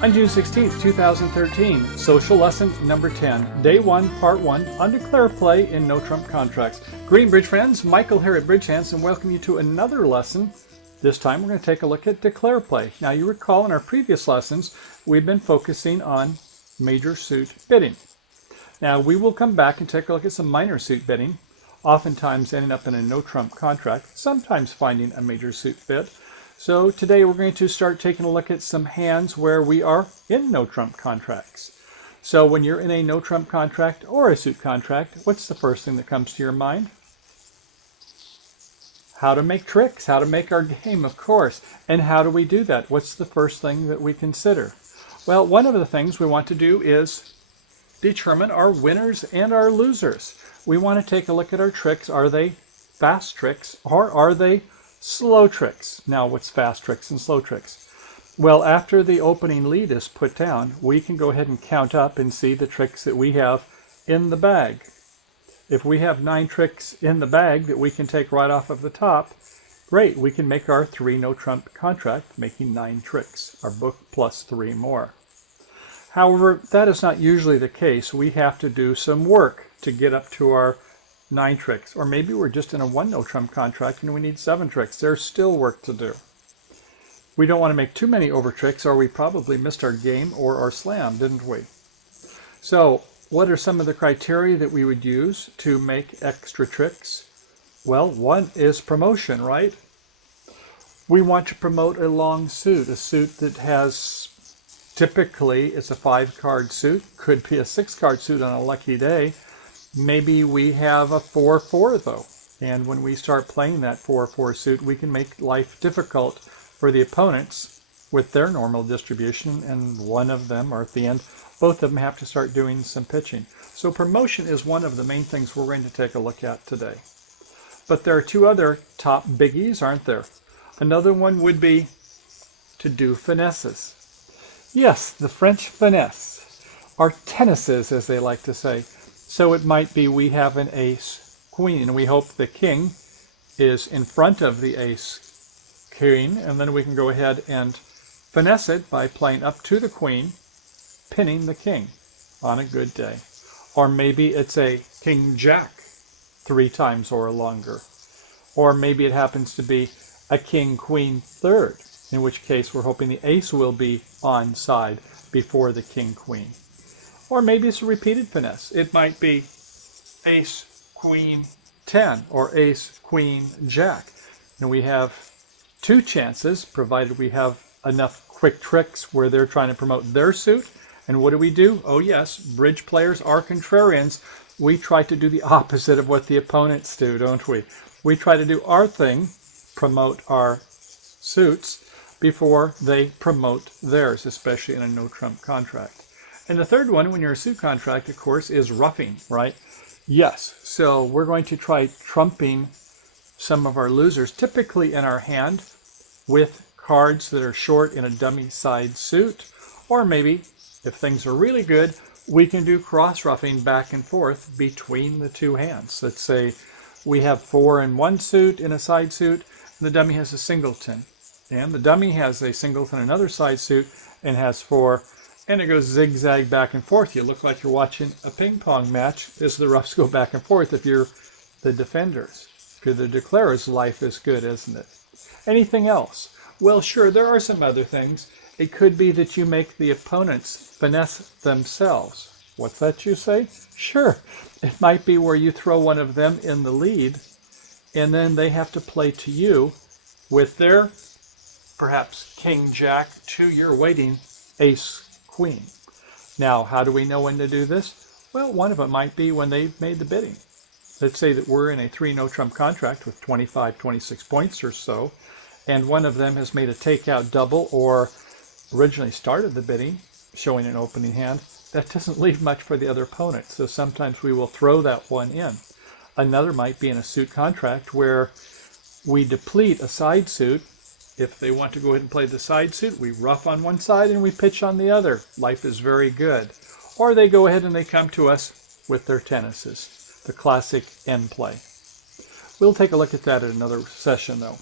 On June 16th, 2013, social lesson number 10, day 1, part 1, on declare play in no-trump contracts. Greeting Bridge friends, Michael here at BridgeHands, and welcome you to another lesson. This time we're going to take a look at declare play. Now you recall in our previous lessons, we've been focusing on major suit bidding. Now we will come back and take a look at some minor suit bidding, oftentimes ending up in a no-trump contract, sometimes finding a major suit bid. So today we're going to start taking a look at some hands where we are in no-trump contracts. So when you're in a no-trump contract or a suit contract, what's the first thing that comes to your mind? How to make tricks, how to make our game, of course. And how do we do that? What's the first thing that we consider? Well, one of the things we want to do is determine our winners and our losers. We want to take a look at our tricks. Are they fast tricks or are they slow tricks? Now, what's fast tricks and slow tricks? Well, after the opening lead is put down, we can go ahead and count up and see the tricks that we have in the bag. If we have 9 tricks in the bag that we can take right off of the top, great, we can make our 3 no-trump contract, making 9 tricks, our book plus 3 more. However, that is not usually the case. We have to do some work to get up to our 9 tricks, or maybe we're just in a 1 no-trump contract and we need 7 tricks. There's still work to do. We don't want to make too many over tricks or we probably missed our game or our slam, didn't we? So what are some of the criteria that we would use to make extra tricks? Well, one is promotion, right? We want to promote a long suit, a suit that has, typically it's a 5-card suit, could be a 6-card suit on a lucky day. Maybe we have a 4-4 though, and when we start playing that 4-4 suit, we can make life difficult for the opponents with their normal distribution, and one of them, or at the end, both of them have to start doing some pitching. So promotion is one of the main things we're going to take a look at today. But there are 2 other top biggies, aren't there? Another one would be to do finesses. Yes, the French finesse, or tennisses as they like to say. So it might be we have an ace queen and we hope the king is in front of the ace queen, and then we can go ahead and finesse it by playing up to the queen, pinning the king on a good day. Or maybe it's a king jack 3 times or longer. Or maybe it happens to be a king queen third, in which case we're hoping the ace will be on side before the king queen. Or maybe it's a repeated finesse. It might be ace, queen, 10, or ace, queen, jack. And we have 2 chances, provided we have enough quick tricks where they're trying to promote their suit. And what do? Oh yes, bridge players are contrarians. We try to do the opposite of what the opponents do, don't we? We try to do our thing, promote our suits, before they promote theirs, especially in a no-trump contract. And the third one, when you're a suit contract, of course, is ruffing, right? Yes, so we're going to try trumping some of our losers, typically in our hand, with cards that are short in a dummy side suit. Or maybe, if things are really good, we can do cross-ruffing back and forth between the 2 hands. Let's say we have 4 in one suit in a side suit, and the dummy has a singleton. And the dummy has a singleton in another side suit and has 4. And it goes zigzag back and forth. You look like you're watching a ping pong match as the roughs go back and forth if you're the defenders. If you're the declarers, life is good, isn't it? Anything else? Well, sure, there are some other things. It could be that you make the opponents finesse themselves. What's that you say? Sure. It might be where you throw one of them in the lead and then they have to play to you with their, perhaps, king jack to your waiting ace queen. Now, how do we know when to do this? Well, one of them might be when they've made the bidding. Let's say that we're in a 3 no-trump contract with 25, 26 points or so, and one of them has made a takeout double or originally started the bidding, showing an opening hand. That doesn't leave much for the other opponent, so sometimes we will throw that one in. Another might be in a suit contract where we deplete a side suit. If they want to go ahead and play the side suit, we ruff on one side and we pitch on the other. Life is very good. Or they go ahead and they come to us with their tennisses, the classic end play. We'll take a look at that at another session though.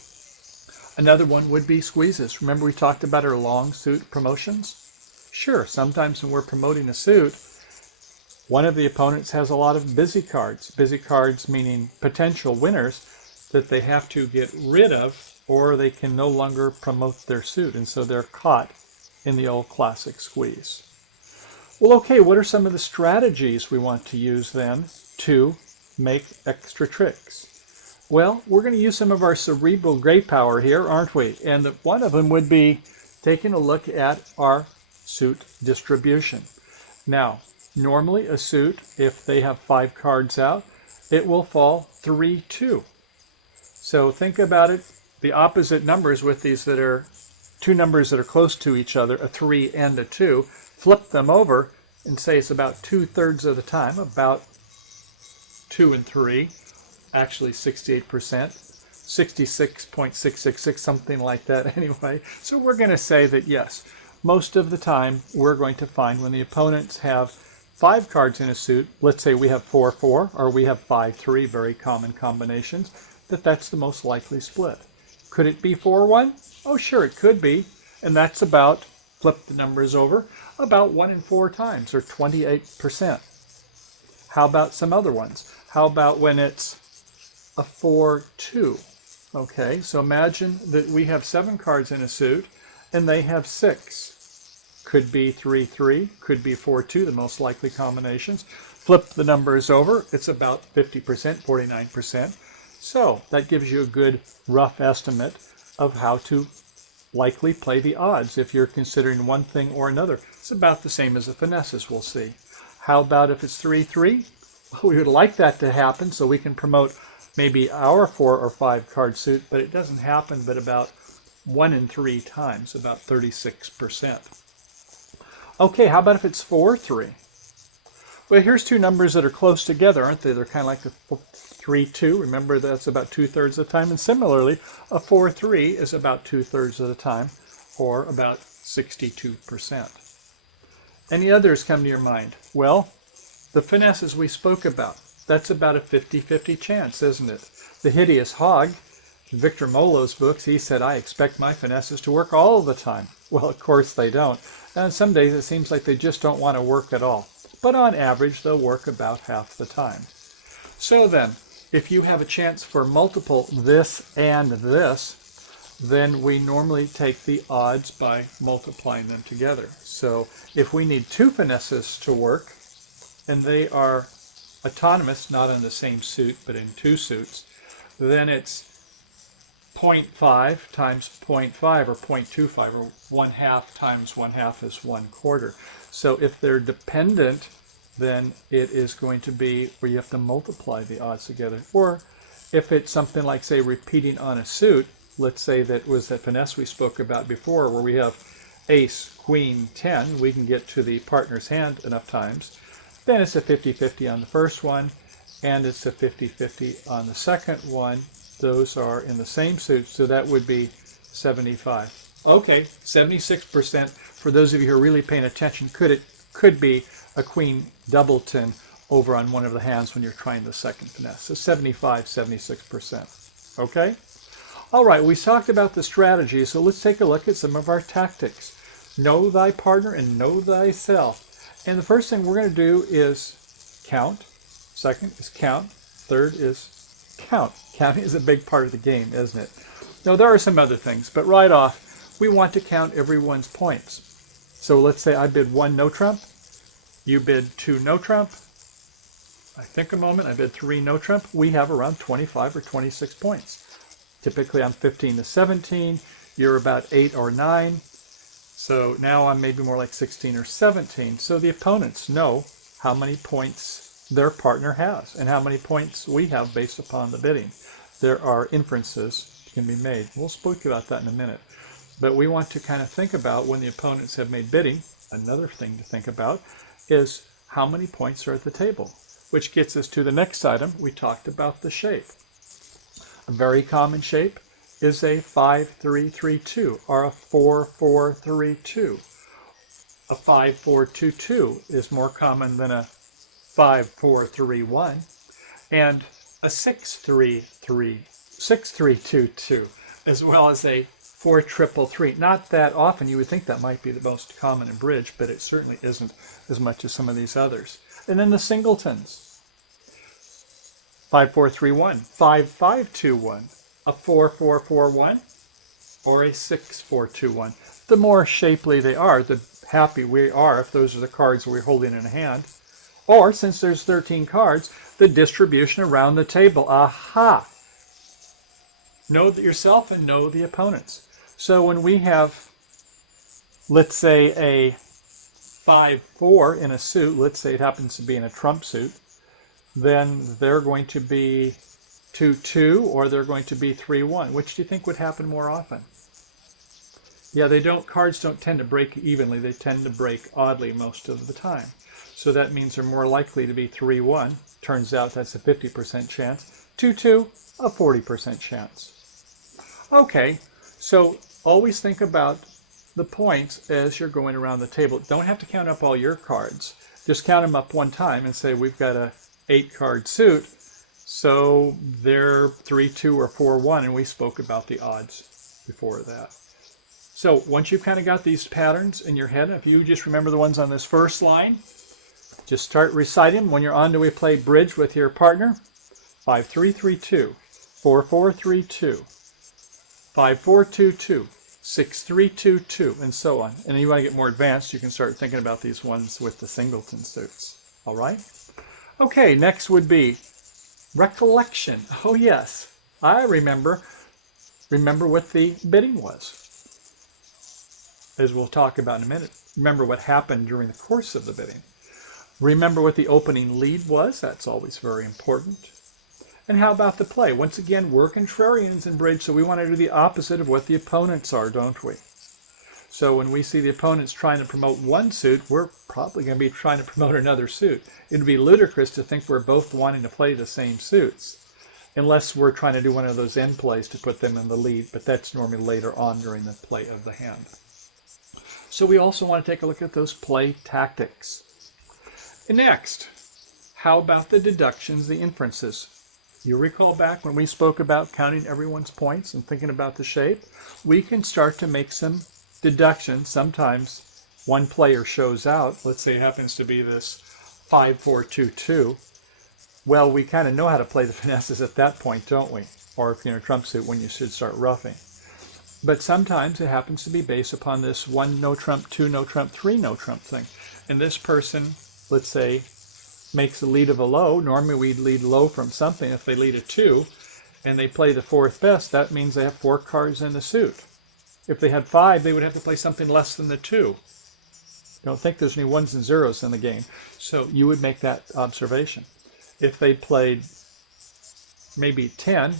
Another one would be squeezes. Remember we talked about our long suit promotions? Sure, sometimes when we're promoting a suit, one of the opponents has a lot of busy cards. Busy cards meaning potential winners that they have to get rid of, or they can no longer promote their suit, and so they're caught in the old classic squeeze. Well, okay, what are some of the strategies we want to use then to make extra tricks? Well, we're going to use some of our cerebral gray power here, aren't we? And one of them would be taking a look at our suit distribution. Now, normally a suit, if they have 5 cards out, it will fall 3-2. So think about it, the opposite numbers with these that are two numbers that are close to each other, a 3 and a 2, flip them over and say it's about 2/3 of the time, about 2 and 3, actually 68%, 66.666, something like that anyway. So we're going to say that yes, most of the time we're going to find when the opponents have 5 cards in a suit, let's say we have 4-4 or we have 5-3, very common combinations, that's the most likely split. Could it be 4-1? Oh sure, it could be, and that's about, flip the numbers over, about 1 in 4 times, or 28%. How about some other ones? How about when it's a 4-2? Okay, so imagine that we have 7 cards in a suit and they have 6. Could be 3-3, could be 4-2, the most likely combinations. Flip the numbers over, it's about 50%, 49%. So that gives you a good rough estimate of how to likely play the odds if you're considering one thing or another. It's about the same as the finesses, we'll see. How about if it's 3-3? Well, we would like that to happen so we can promote maybe our 4 or 5 card suit, but it doesn't happen but about 1 in 3 times, about 36%. Okay, how about if it's 4-3? Well, here's two numbers that are close together, aren't they? They're kind of like the 3-2. Remember, that's about 2/3 of the time. And similarly, a 4-3 is about 2/3 of the time, or about 62%. Any others come to your mind? Well, the finesses we spoke about. That's about a 50-50 chance, isn't it? The Hideous Hog, in Victor Molo's books, he said, I expect my finesses to work all the time. Well, of course they don't. And some days it seems like they just don't want to work at all. But on average, they'll work about half the time. So then, if you have a chance for multiple this and this, then we normally take the odds by multiplying them together. So if we need 2 finesses to work, and they are autonomous, not in the same suit, but in 2 suits, then it's 0.5 times 0.5, or 0.25, or 1/2 times 1/2 is 1/4. So if they're dependent, then it is going to be where you have to multiply the odds together. Or if it's something like, say, repeating on a suit, let's say that was that finesse we spoke about before, where we have ace, queen, 10, we can get to the partner's hand enough times, then it's a 50-50 on the first one, and it's a 50-50 on the second one. Those are in the same suit, so that would be 75. Okay, 76%, for those of you who are really paying attention, could be a queen doubleton over on one of the hands when you're trying the second finesse. So 75, 76%. Okay? All right, we talked about the strategy, so let's take a look at some of our tactics. Know thy partner and know thyself. And the first thing we're going to do is count. Second is count. Third is count. Counting is a big part of the game, isn't it? Now, there are some other things, but right off, we want to count everyone's points. So let's say I bid 1 no trump. You bid 2 no trump. I think a moment, I bid 3 no trump. We have around 25 or 26 points. Typically I'm 15 to 17. You're about 8 or 9. So now I'm maybe more like 16 or 17. So the opponents know how many points their partner has and how many points we have based upon the bidding. There are inferences can be made. We'll speak about that in a minute. But we want to kind of think about when the opponents have made bidding. Another thing to think about is how many points are at the table, which gets us to the next item. We talked about the shape. A very common shape is a 5-3-3-2 or a 4-4-3-2. A 5-4-2-2 is more common than a 5-4-3-1, and a 6-3-2-2, as well as a 4 triple 3. Not that often. You would think that might be the most common in bridge, but it certainly isn't as much as some of these others. And then the singletons. 5 4 3 1, 5 5 2 1, a 4 4 4 1, or a 6 4 2 1. The more shapely they are, the happy we are if those are the cards we're holding in hand. Or, since there's 13 cards, the distribution around the table. Aha! Know yourself and know the opponents. So when we have, let's say, a 5-4 in a suit, let's say it happens to be in a trump suit, then they're going to be 2-2 or they're going to be 3-1. Which do you think would happen more often? Yeah, cards don't tend to break evenly. They tend to break oddly most of the time. So that means they're more likely to be 3-1. Turns out that's a 50% chance. 2-2, a 40% chance. Okay, so always think about the points as you're going around the table. Don't have to count up all your cards. Just count them up one time and say we've got a 8-card suit, so they're 3-2 or 4-1, and we spoke about the odds before that. So once you've kind of got these patterns in your head, if you just remember the ones on this first line, just start reciting them. When you're on to we play bridge with your partner, 5-3-3-2, 4-4-3-2, 5-4-2-2, 6-3-2-2, and so on. And you want to get more advanced, you can start thinking about these ones with the singleton suits. All right? Okay, next would be recollection. Oh yes, I remember what the bidding was, as we'll talk about in a minute. Remember what happened during the course of the bidding. Remember what the opening lead was. That's always very important. And how about the play? Once again, we're contrarians in bridge, so we want to do the opposite of what the opponents are, don't we? So when we see the opponents trying to promote one suit, we're probably going to be trying to promote another suit. It would be ludicrous to think we're both wanting to play the same suits, unless we're trying to do one of those end plays to put them in the lead, but that's normally later on during the play of the hand. So we also want to take a look at those play tactics. And next, how about the deductions, the inferences? You recall back when we spoke about counting everyone's points and thinking about the shape? We can start to make some deductions. Sometimes one player shows out. Let's say it happens to be this 5-4-2-2. Well, we kind of know how to play the finesses at that point, don't we? Or if you're in a trump suit, when you should start ruffing. But sometimes it happens to be based upon this 1 no trump, 2 no trump, 3 no trump thing. And this person, let's say, makes a lead of a low. Normally we'd lead low from something. If they lead a 2 and they play the 4th best, that means they have 4 cards in the suit. If they had 5, they would have to play something less than the 2. Don't think there's any 1s and 0s in the game. So you would make that observation. If they played maybe 10,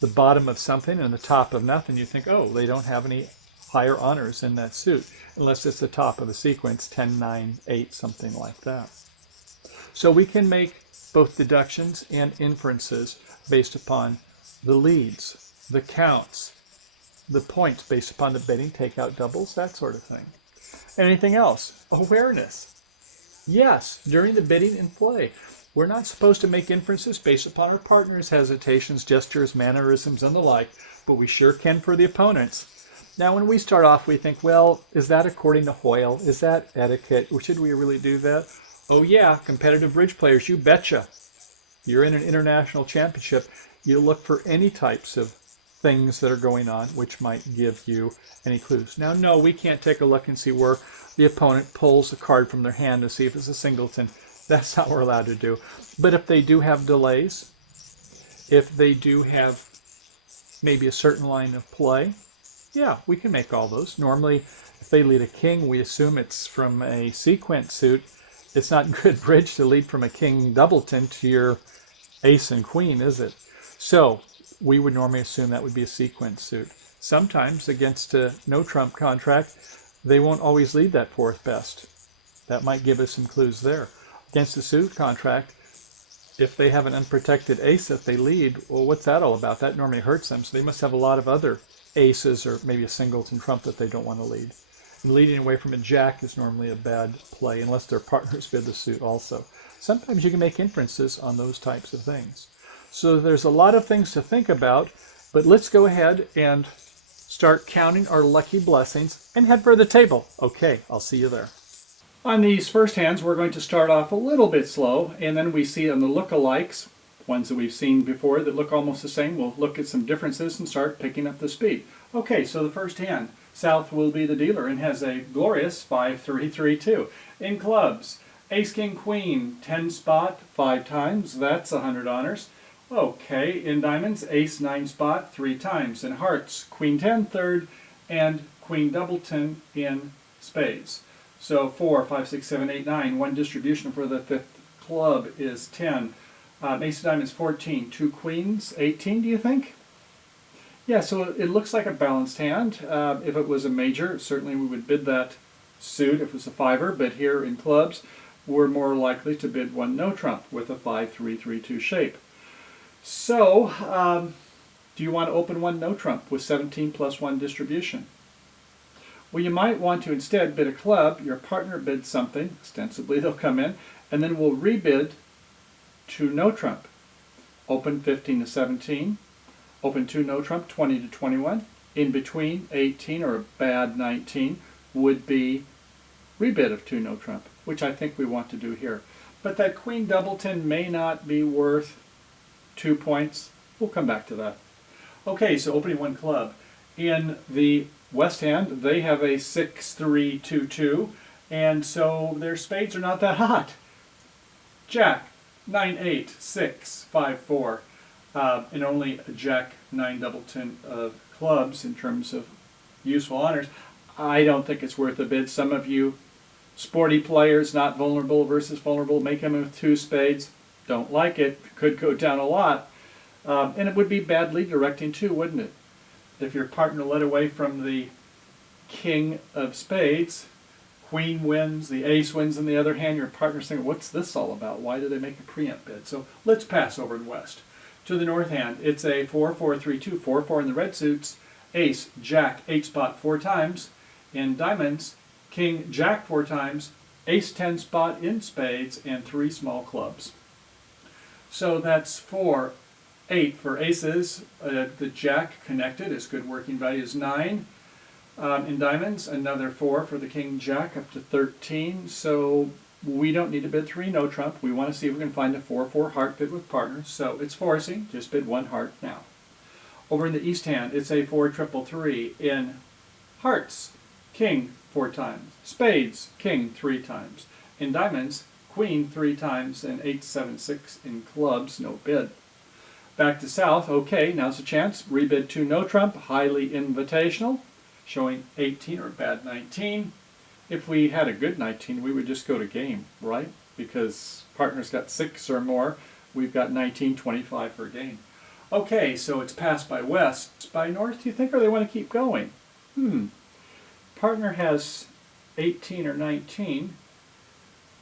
the bottom of something and the top of nothing, you think, oh, they don't have any higher honors in that suit, unless it's the top of the sequence, 10, 9, 8, something like that. So we can make both deductions and inferences based upon the leads, the counts, the points based upon the bidding, take out doubles, that sort of thing. Anything else? Awareness. Yes, during the bidding and play, we're not supposed to make inferences based upon our partner's hesitations, gestures, mannerisms, and the like, but we sure can for the opponents. Now, when we start off, we think, well, is that according to Hoyle? Is that etiquette? Or should we really do that? Oh yeah, competitive bridge players, you betcha. You're in an international championship. You look for any types of things that are going on which might give you any clues. Now, no, we can't take a look and see where the opponent pulls a card from their hand to see if it's a singleton. That's not what we're allowed to do. But if they do have delays, if they do have maybe a certain line of play, yeah, we can make all those. Normally, if they lead a king, we assume it's from a sequence suit. It's not good bridge to lead from a king doubleton to your ace and queen, is it? So we would normally assume that would be a sequence suit. Sometimes against a no trump contract, they won't always lead that 4th best. That might give us some clues there. Against a suit contract, if they have an unprotected ace that they lead, well, what's that all about? That normally hurts them. So they must have a lot of other aces or maybe a singleton trump that they don't want to lead. And leading away from a jack is normally a bad play unless their partners bid the suit also. Sometimes you can make inferences on those types of things. So there's a lot of things to think about, but let's go ahead and start counting our lucky blessings, and head for the table. Okay, I'll see you there. On these first hands, we're going to start off a little bit slow, and then we see on the lookalikes, ones that we've seen before that look almost the same, we'll look at some differences and start picking up the speed. Okay, so the first hand, South will be the dealer and has a glorious 5-3-3-2. In clubs, Ace, King, Queen, 10 spot, 5 times, that's 100 honors. Okay, in diamonds, Ace, 9 spot, 3 times. In hearts, Queen, 10, third, and Queen, doubleton in spades. So 4, 5, 6, 7, 8, 9. One distribution for the fifth club is 10. Ace of diamonds 14. 2 queens, 18, do you think? Yeah, so it looks like a balanced hand. If it was a major, certainly we would bid that suit if it was a fiver, but here in clubs, we're more likely to bid one no trump with a 5-3-3-2 shape. So, do you want to open one no trump with 17 plus 1 distribution? Well, you might want to instead bid a club, your partner bids something, ostensibly they'll come in, and then we'll rebid to no trump. Open 15 to 17, open 2 no trump, 20 to 21, in between 18 or a bad 19 would be rebid of 2 no trump, which I think we want to do here. But that queen doubleton may not be worth 2 points. We'll come back to that. Okay, so opening one club. In the West hand, they have a 6-3-2-2, and so their spades are not that hot. Jack, 9-8, 6, 5-4, and only a Jack 9 doubleton of clubs in terms of useful honors. I don't think it's worth a bid. Some of you sporty players, not vulnerable versus vulnerable, make him with 2 spades. Don't like it. Could go down a lot. And it would be badly directing too, wouldn't it? If your partner led away from the king of spades, queen wins, the ace wins in the other hand, your partner's thinking, what's this all about? Why did they make a preempt bid? So let's pass over in West. To the North hand, it's a 4-4-3-2, 4-4 in the red suits, ace, jack, 8 spot 4 times. In diamonds, king, jack 4 times, ace 10 spot in spades, and 3 small clubs. So that's 4, 8 for aces. The jack connected is good working value is 9. In diamonds, another 4 for the king jack up to 13. So we don't need to bid 3 no trump. We want to see if we can find a 4-4 heart bid with partners. So it's forcing. Just bid 1 heart now. Over in the East hand, it's a 4-3-3. In hearts, king 4 times. Spades, king 3 times. In diamonds, queen 3 times, and 8-7-6 in clubs, no bid. Back to South, okay, now's a chance. Rebid 2 no trump, highly invitational, showing 18 or bad 19. If we had a good 19, we would just go to game, right? Because partner's got 6 or more, we've got 19, 25 for a game. Okay, so it's passed by West. By North, do you think, or they want to keep going? Partner has 18 or 19.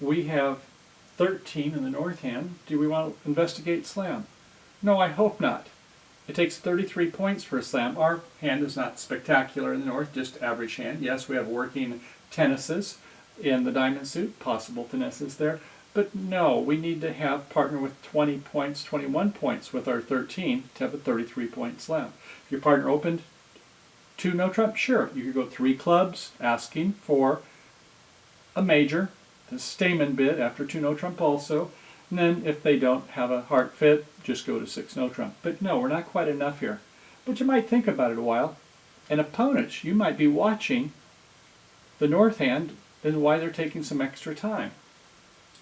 We have 13 in the North hand. Do we want to investigate slam? No, I hope not. It takes 33 points for a slam. Our hand is not spectacular in the North, just average hand. Yes, we have working tennesses in the diamond suit, possible finesses there. But no, we need to have partner with 20 points, 21 points with our 13 to have a 33-point slam. If your partner opened 2 no trump, sure. You could go 3 clubs, asking for a major, the Stamen bid after 2 no trump also. And then if they don't have a heart fit, just go to 6 no trump. But no, we're not quite enough here. But you might think about it a while. And opponents, you might be watching the North hand and why they're taking some extra time.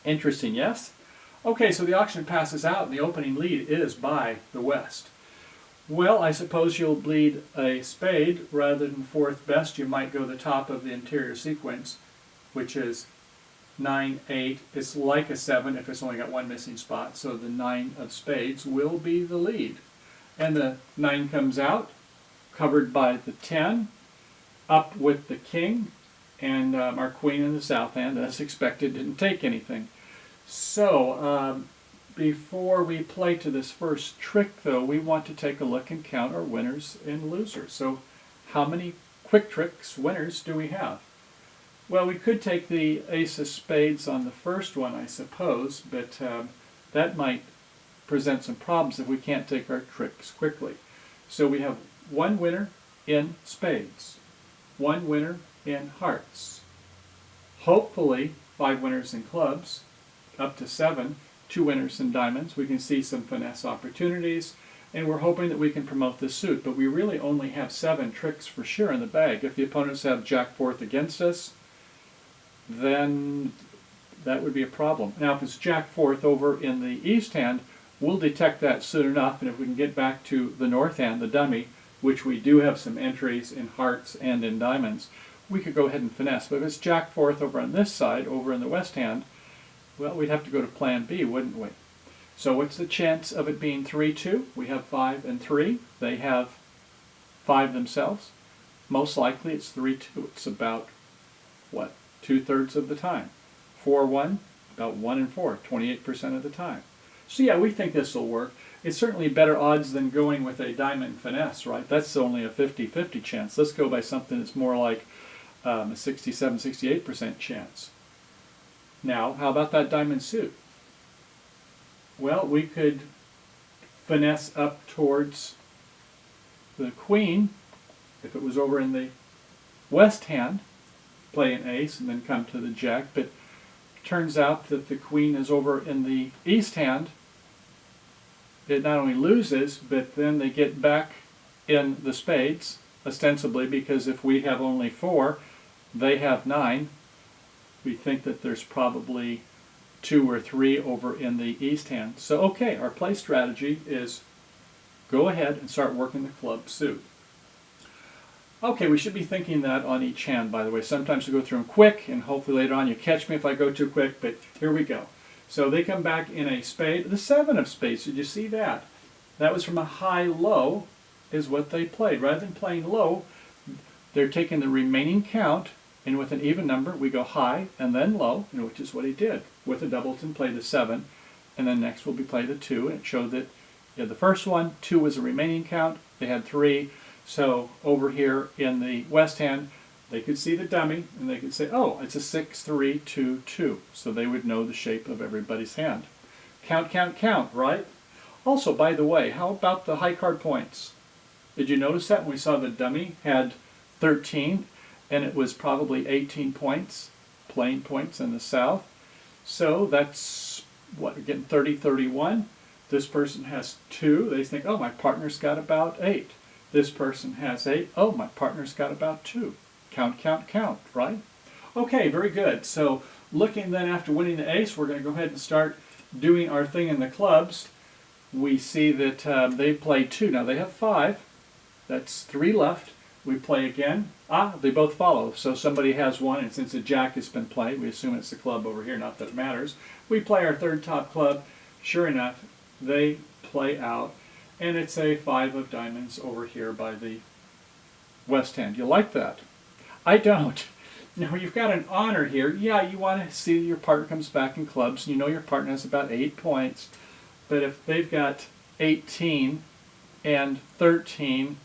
Interesting, yes? Okay, so the auction passes out and the opening lead is by the West. Well, I suppose you'll bleed a spade. Rather than 4th best, you might go the top of the interior sequence, which is 9, 8. It's like a 7 if it's only got 1 missing spot. So the 9 of spades will be the lead. And the 9 comes out, covered by the 10, up with the king, and our queen in the South hand, as expected, didn't take anything. So before we play to this first trick, though, we want to take a look and count our winners and losers. So how many quick tricks winners do we have? Well, we could take the ace of spades on the first one, I suppose, but that might present some problems if we can't take our tricks quickly. So we have 1 winner in spades, 1 winner in hearts. Hopefully 5 winners in clubs, up to 7, 2 winners in diamonds. We can see some finesse opportunities, and we're hoping that we can promote this suit, but we really only have 7 tricks for sure in the bag. If the opponents have Jack 4th against us, then that would be a problem. Now if it's Jack 4th over in the east hand, we'll detect that soon enough, and if we can get back to the north hand, the dummy, which we do have some entries in hearts and in diamonds, we could go ahead and finesse. But if it's Jack 4th over on this side, over in the west hand, well, we'd have to go to plan B, wouldn't we? So what's the chance of it being 3-2? We have 5 and 3. They have 5 themselves. Most likely it's 3-2. It's about, what, 2/3 of the time. 4-1, about 1 and 4, 28% of the time. So yeah, we think this will work. It's certainly better odds than going with a diamond finesse, right? That's only a 50-50 chance. Let's go by something that's more like a 67-68% chance. Now, how about that diamond suit? Well, we could finesse up towards the queen, if it was over in the west hand, play an ace and then come to the jack, but turns out that the queen is over in the east hand. It not only loses, but then they get back in the spades, ostensibly, because if we have only 4, they have 9. We think that there's probably 2 or 3 over in the east hand. So okay, our play strategy is go ahead and start working the club suit. Okay, we should be thinking that on each hand, by the way. Sometimes we go through them quick, and hopefully later on you catch me if I go too quick, but here we go. So they come back in a spade. The 7 of spades, did you see that? That was from a high-low is what they played. Rather than playing low, they're taking the remaining count, and with an even number, we go high and then low, which is what he did. With a doubleton, play the 7, and then next will be play the 2, and it showed that you had the first one, 2 was the remaining count, they had 3, so over here in the west hand, they could see the dummy, and they could say, oh, it's a 6-3-2-2, so they would know the shape of everybody's hand. Count, count, count, right? Also, by the way, how about the high card points? Did you notice that when we saw the dummy had 13, and it was probably 18 points, plain points in the south? So that's, what, we're getting 30, 31. This person has 2. They think, oh, my partner's got about 8. This person has 8. Oh, my partner's got about 2. Count, count, count, right? Okay, very good. So looking then after winning the ace, we're going to go ahead and start doing our thing in the clubs. We see that they play 2. Now they have 5. That's 3 left. We play again. Ah, they both follow. So somebody has 1, and since the jack has been played, we assume it's the club over here, not that it matters. We play our 3rd top club. Sure enough, they play out, and it's a 5 of diamonds over here by the west hand. You like that? I don't. Now you've got an honor here. Yeah, you want to see your partner comes back in clubs. You know your partner has about 8 points. But if they've got 18 and 13,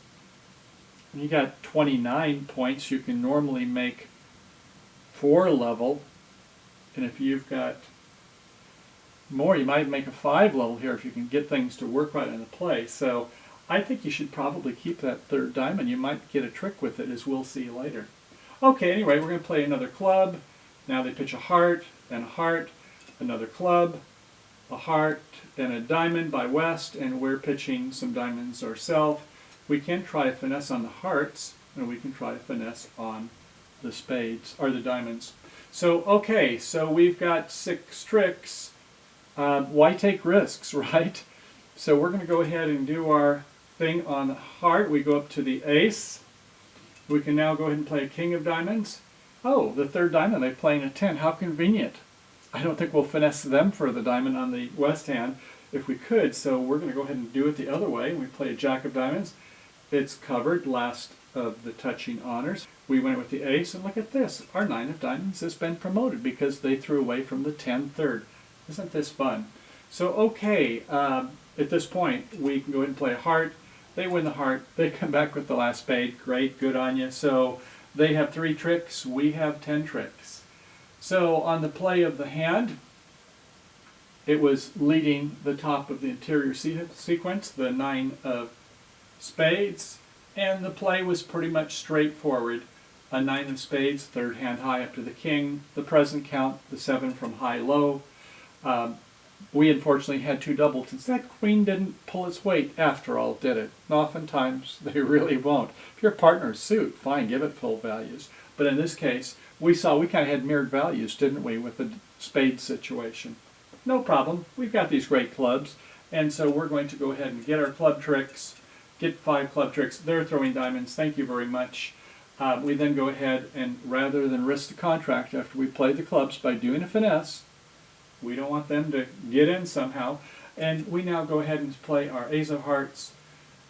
and you got 29 points, you can normally make 4 level. And if you've got more, you might make a 5 level here if you can get things to work right in the play. So I think you should probably keep that 3rd diamond. You might get a trick with it, as we'll see later. Okay, anyway, we're going to play another club. Now they pitch a heart, another club, a heart, and a diamond by west, and we're pitching some diamonds ourselves. We can try a finesse on the hearts, and we can try a finesse on the spades, or the diamonds. So, okay, so we've got 6 tricks. Why take risks, right? So we're going to go ahead and do our thing on heart. We go up to the ace. We can now go ahead and play a king of diamonds. Oh, the 3rd diamond, they're playing a 10. How convenient. I don't think we'll finesse them for the diamond on the west hand if we could, so we're going to go ahead and do it the other way. We play a jack of diamonds. It's covered, last of the touching honors. We went with the ace, and look at this. Our 9 of diamonds has been promoted because they threw away from the 10 third. Isn't this fun? So, okay, at this point, we can go ahead and play a heart. They win the heart. They come back with the last spade. Great, good on you. So they have 3 tricks. We have 10 tricks. So on the play of the hand, it was leading the top of the interior sequence, the 9 of spades, And the play was pretty much straightforward. A 9 of spades, third hand high up to the king, the present count, the 7 from high-low. We unfortunately had 2 doubletons. That queen didn't pull its weight after all, did it? And oftentimes they really won't. If your partner's suit, fine, give it full values. But in this case, we saw we kind of had mirrored values, didn't we, with the spade situation. No problem. We've got these great clubs, and so we're going to go ahead and get our club tricks, get 5 club tricks. They're throwing diamonds. Thank you very much. We then go ahead and, rather than risk the contract after we play the clubs by doing a finesse, we don't want them to get in somehow, and we now go ahead and play our ace of hearts,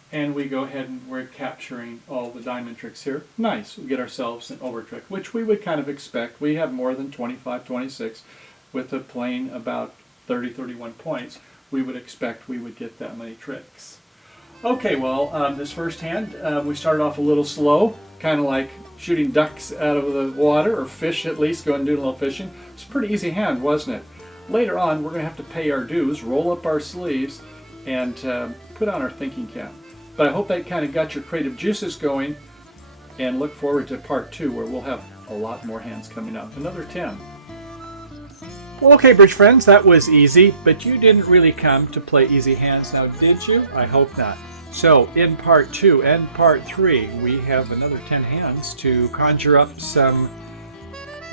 and we go ahead and we're capturing all the diamond tricks here. Nice. We get ourselves an over trick, which we would kind of expect. We have more than 25, 26 with a playing about 30, 31 points. We would expect we would get that many tricks. Okay, well, this first hand, we started off a little slow, kind of like shooting ducks out of the water, or fish at least, going and doing a little fishing. It's a pretty easy hand, wasn't it? Later on, we're going to have to pay our dues, roll up our sleeves, and put on our thinking cap. But I hope that kind of got your creative juices going, and look forward to part 2, where we'll have a lot more hands coming up. Another 10. Well, okay, bridge friends, that was easy, but you didn't really come to play easy hands now, did you? I hope not. So, in part 2 and part 3, we have another 10 hands to conjure up some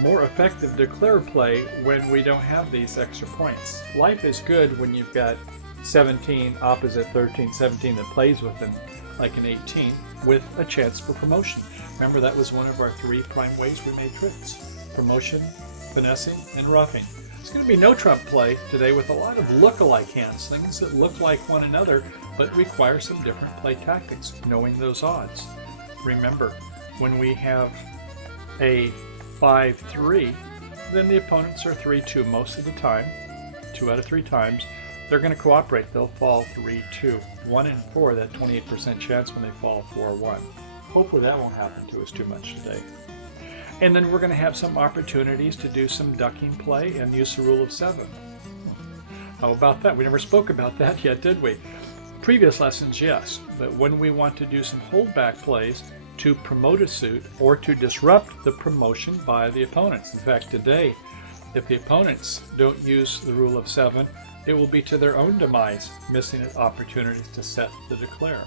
more effective declare play when we don't have these extra points. Life is good when you've got 17 opposite 13, 17 that plays with them, like an 18, with a chance for promotion. Remember, that was one of our 3 prime ways we made tricks. Promotion, finessing, and ruffing. It's going to be no trump play today with a lot of look-alike hands, things that look like one another but require some different play tactics, knowing those odds. Remember, when we have a 5-3, then the opponents are 3-2 most of the time. 2 out of 3 times. They're going to cooperate. They'll fall 3-2. 1 in 4, that 28% chance when they fall 4-1. Hopefully that won't happen to us too much today. And then we're going to have some opportunities to do some ducking play and use the rule of 7. How about that? We never spoke about that yet, did we? Previous lessons, yes, but when we want to do some holdback plays to promote a suit or to disrupt the promotion by the opponents. In fact, today, if the opponents don't use the rule of 7, it will be to their own demise, missing opportunities to set the declare.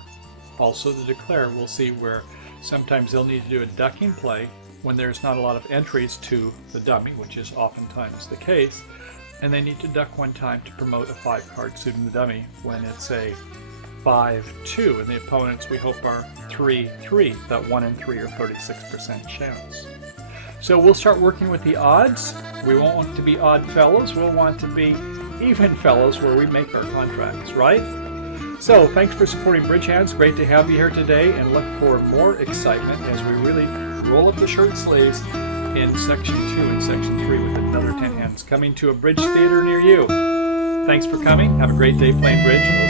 Also, the declare, we'll see where sometimes they'll need to do a ducking play when there's not a lot of entries to the dummy, which is oftentimes the case, and they need to duck one time to promote a 5-card suit in the dummy when it's a 5-2, and the opponents, we hope, are 3-3, that 1 in 3 or 36% chance. So we'll start working with the odds. We won't want to be odd fellows. We'll want to be even fellows where we make our contracts, right? So thanks for supporting BridgeHands. Great to have you here today, and look for more excitement as we really roll up the shirt sleeves in Section 2 and Section 3 with another 10 hands coming to a bridge theater near you. Thanks for coming. Have a great day playing bridge.